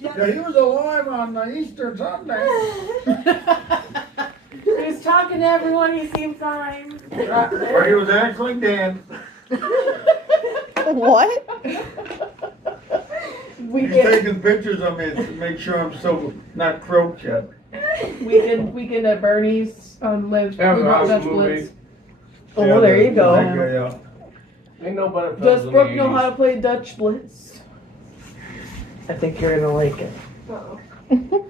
Yeah, he was alive on Easter Sunday. He's talking to everyone, he seemed fine. Or he was actually dead. What? He's taking pictures of me to make sure I'm so not croaked yet. Weekend at Bernie's live. That was an awesome movie. Oh, well, there you go. Yeah. Ain't no better films Does than Brooke the know 80s. how to play Dutch Blitz? I think you're gonna like it.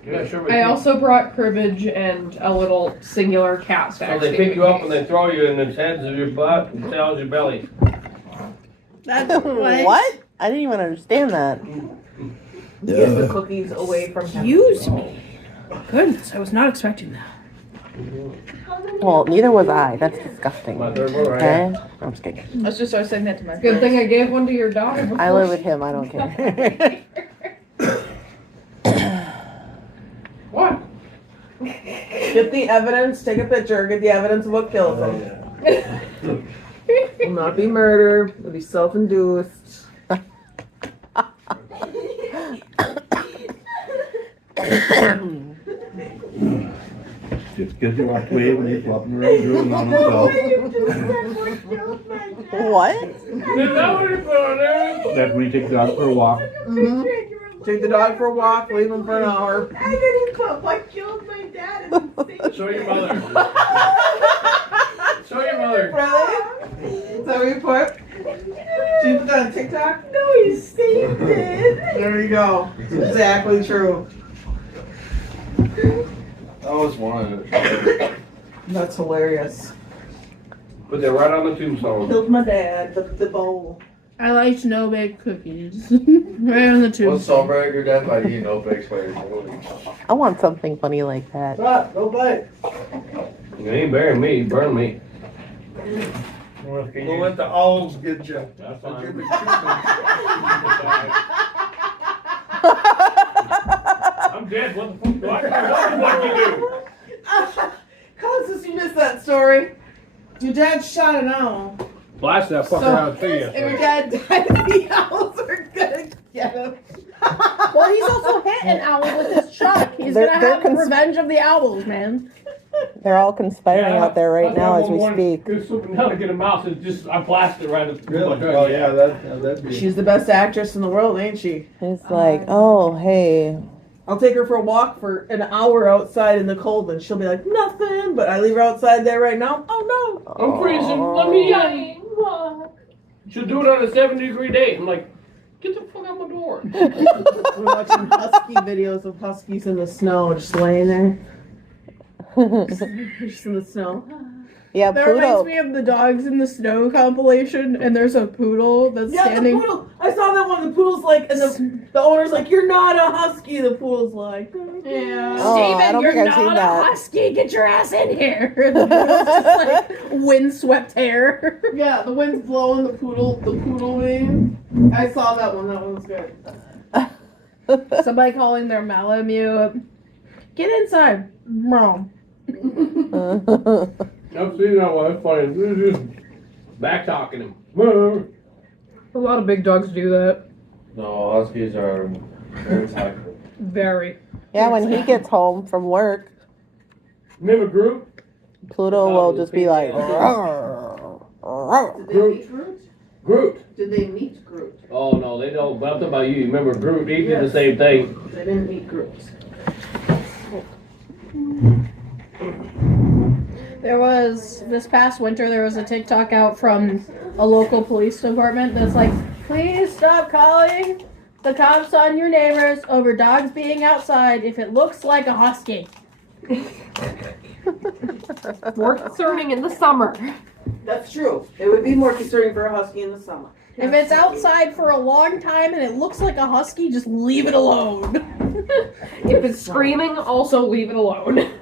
Yeah, sure. I also brought cribbage and a little singular cat So stack. they pick you up and they throw you in the heads of your butt and tails your belly. That's What? I didn't even understand that. Get the cookies away from him. Excuse me. Goodness, I was not expecting that. Well, neither was I. That's disgusting. My third one, right? Okay? I'm just kidding. I was just always saying that to my Good thing I gave one to your daughter before. I live with him. I don't care. What? Get the evidence, take a picture, get the evidence of what killed him. Will not be murder, it'll be self-induced. Just because you walk away when he's flopping around doing on himself. What? That's when you take the dog for a walk. Mm-hmm. Take the dog for a walk, leave him for an hour. I didn't come. I killed my dad. Show your mother. Show your mother. Really? Is that what you put? Did you put that on TikTok? No, he saved it. There you go. It's exactly true. I always wanted it. That's hilarious. Put that right on the tombstone. Killed my dad, the bowl. I like no bake cookies. Right on the tube. What's celebrating your death by eating no baked spiders? I want something funny like that. Stop, go bite. You ain't burying me, you burn me. We'll let the owls get you. That's They'll give fine. you treatment. I'm dead. What the fuck? What you do? Constance, you missed that story. Your dad shot an owl. Blast that fucker out to And your dad died, and the owls are gonna get him. Well, he's also hit an owl with his truck. He's They're- gonna they're have cons- revenge of the owls, man. They're all conspiring out there right now as we speak. He was swooping down to get a mouse and just I blasted right at the Really? Oh, yeah, that'd be. She's the best actress in the world, ain't she? It's like, oh, hey. I'll take her for a walk for an hour outside in the cold, and she'll be like, nothing. But I leave her outside there right now. Oh no! I'm freezing. Let me in. She'll do it on a 70-degree day. I'm like, get the fuck out my door. We're watching husky videos of huskies in the snow, just laying there, just in the snow. Yeah, That reminds Pluto. me of the Dogs in the Snow compilation, and there's a poodle that's Yeah, standing. the poodle. I saw that one. The poodle's like, and the owner's like, "You're not a husky." The poodle's like, Yeah. Oh, I Steven, don't you're think I've seen not that. a husky. Get your ass in here. The poodle's just like windswept hair. Yeah, the wind's blowing the poodle wing. I saw that one. That one was good. Somebody calling their Malamute. Get inside. Mom. I've seen that one. It's funny. They're just back talking him. A lot of big dogs do that. No, huskies are very tactful. Very. Yeah, when he gets home from work, Remember Groot? Pluto will just be like, Did they meet Groot? Groot. Did they meet Groot? Oh no, they don't. But I'm talking about you. Remember Groot? He did the same thing. They didn't meet Groot. There was, this past winter, there was a TikTok out from a local police department that's like, please stop calling the cops on your neighbors over dogs being outside if it looks like a husky. More concerning in the summer. That's true. It would be more concerning for a husky in the summer. If it's outside for a long time and it looks like a husky, just leave it alone. If it's screaming, also leave it alone.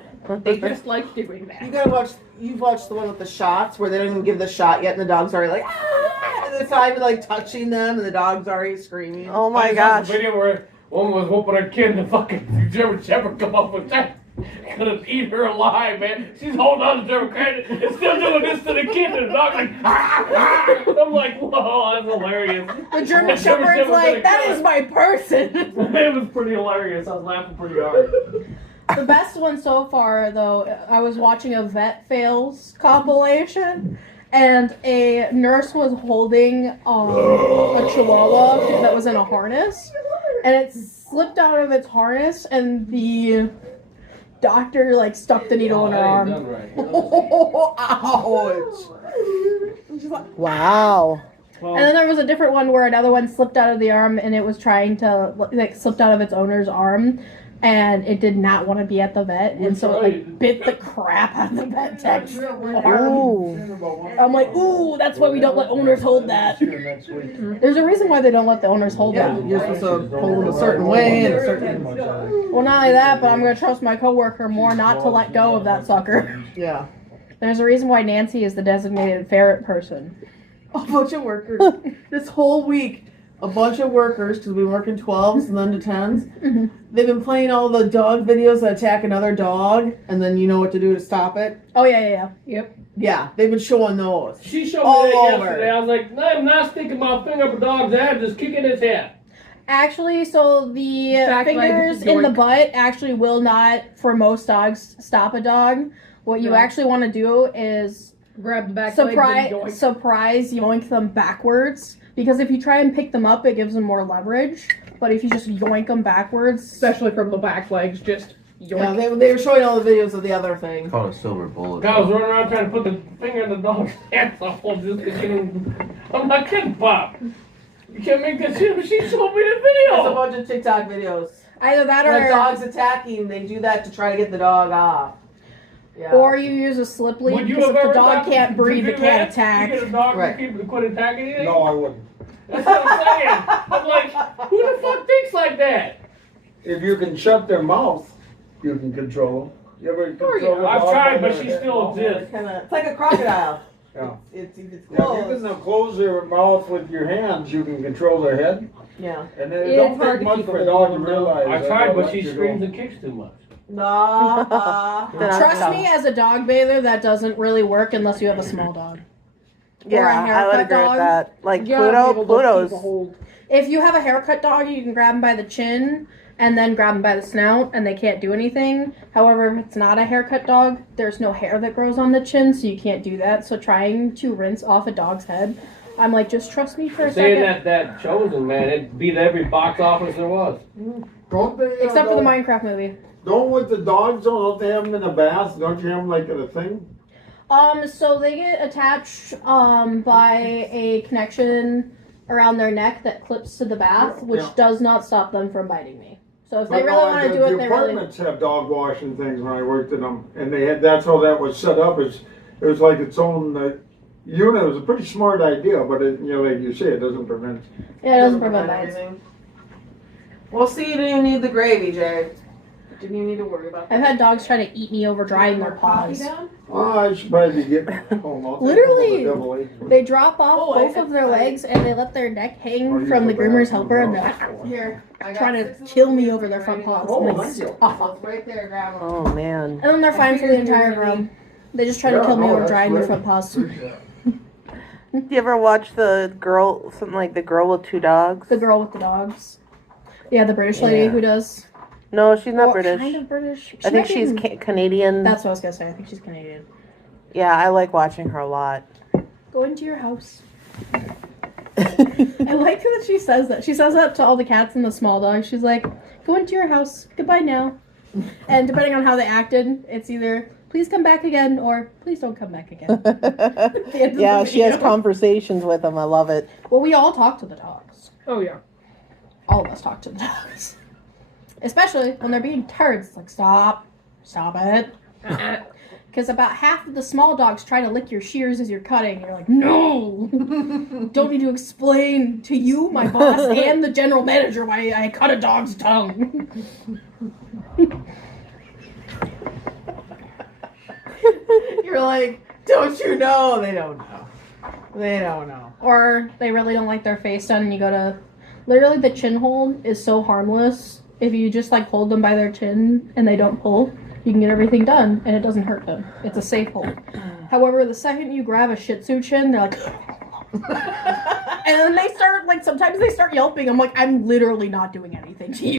They just like doing You that. gotta watch. You've watched the one with the shots where they don't even give the shot yet, and the dog's already like, ah! And it's not even like touching them, and the dog's already screaming. oh my I saw gosh. the video where one was whooping her kid and the fucking German Shepherd come up with that. Gonna eat her alive, man. She's holding on to her credit and still doing this to the kid, and the dog's like, ah, ah. I'm like, whoa, that's hilarious. The German Shepherd's like, that is my person. It was pretty hilarious. I was laughing pretty hard. The best one so far, though, I was watching a vet fails compilation, and a nurse was holding a chihuahua that was in a harness, and it slipped out of its harness, and the doctor like stuck the needle in her arm. Ouch. Wow. And then there was a different one where another one slipped out of the arm, and it was trying to like slipped out of its owner's arm, and it did not want to be at the vet, and so it like bit the crap out of the vet tech's arm. Ooh. I'm like, ooh, that's why we don't let owners hold that. There's a reason why they don't let the owners hold Yeah, that. you're supposed to hold them a certain way and a certain. Well, not only that, but I'm gonna trust my coworker more not to let go of that sucker. Yeah. There's a reason why Nancy is the designated ferret person. A bunch of workers. This whole week, a bunch of workers, because we work in 12s and then to 10s, they've been playing all the dog videos that attack another dog, and then you know what to do to stop it. Oh yeah. Yep. Yeah, they've been showing those. She showed All me that over. yesterday. I was like, no, I'm not sticking my finger up a dog's ass, just kicking its head. Actually, so the Back leg, fingers in the yoink. butt actually will not, for most dogs, stop a dog. What you Yeah. actually want to do is Grab the back leg and surprise yoink them backwards. Because if you try and pick them up, it gives them more leverage. But if you just yoink them backwards, especially from the back legs, just Yeah, they were showing all the videos of the other thing. Called a silver bullet. Guy was running around trying to put the finger in the dog's ass off just to get him. I'm not kidding, Pop. You can't make that shit, but she showed me the There's a video. bunch of TikTok videos. either that When a or dog's attacking, they do that to try to get the dog off. Yeah. or you use a slip lead Would you because have if the ever dog thought can't to breathe, do it can't that? attack. You get a dog Right. to keep to quit attacking anything? No, I wouldn't. That's what I'm saying. I'm like, who the fuck thinks like that? If you can shut their mouth, you can control them. You ever control a I've dog tried, by but their she head? still exists. It's like a crocodile. Yeah. It's Yeah, if closed. you can close their mouth with your hands, you can control their head. Yeah. And it It's don't hard take to much keep for a a dog to hold on. realize. I that tried, they'll but let she you screams go. and kicks too much. Nah. Then I'm Trust done. me, as a dog bather, that doesn't really work unless you have a small dog. Yeah, Or a I would haircut agree dog. with that. Like You gotta be able to Pluto's. keep a hold. If you have a haircut dog, you can grab them by the chin and then grab them by the snout, and they can't do anything. However, if it's not a haircut dog, there's no hair that grows on the chin, so you can't do that. So trying to rinse off a dog's head, I'm like, just trust me for a Saying second. that Chosen, man, it beat every box office there was. Don't they? Except for the don't- Minecraft movie. Don't with the dogs, don't they have them in a bath? Don't you have them like in a thing? So they get attached by a connection around their neck that clips to the bath, which Yeah. does not stop them from biting me. So if they But really no, want to the- do it, the they really. apartments have dog washing things when I worked in them, and they had, that's how that was set up. It was like its own unit. It was a pretty smart idea, but it, you know, like you say, it doesn't prevent. Yeah, it doesn't prevent bites. anything. Well, see, you didn't even need the gravy, Jay. Didn't even need to worry about that. I've had dogs try to eat me over drying their paws. Oh, I should probably get home. I'll take Literally, them with a double A. They drop off Oh, both I- of their legs and they let their neck Or hang you from the go groomer's back helper and and they're Here, I got trying to 6 of kill them me right over their here. front paws. Oh, I'm like, thank you. stop. It's right there, grab 'em. Oh man. And then they're fine for the entire room. They just try to Yeah, kill me no, over that's drying their great. front paws. Do you ever watch the girl, something like the girl with 2 dogs? The girl with the dogs. Yeah, the British lady Yeah. who does. No, she's not Well, British. Kind of British. I think might be- she's Canadian. That's what I was gonna say. I think she's Canadian. Yeah, I like watching her a lot. Go into your house. I like that she says that. She says that to all the cats and the small dogs. She's like, go into your house. Goodbye now. And depending on how they acted, it's either please come back again or please don't come back again. the end of Yeah, the she has video. conversations with them. I love it. Well, we all talk to the dogs. Oh yeah. All of us talk to the dogs. Especially when they're being turds. It's like, stop it. Because about half of the small dogs try to lick your shears as you're cutting. You're like, no! Don't need to explain to you, my boss, and the general manager why I cut a dog's tongue. You're like, don't you know? They don't know. They don't know. Or they really don't like their face done and you go to... Literally, the chin hold is so harmless. If you just, like, hold them by their chin and they don't pull, You can get everything done, and it doesn't hurt them. It's a safe hold. However, the second you grab a Shih Tzu chin, they're like, and then they start, like, sometimes they start yelping. I'm like, I'm literally not doing anything to you.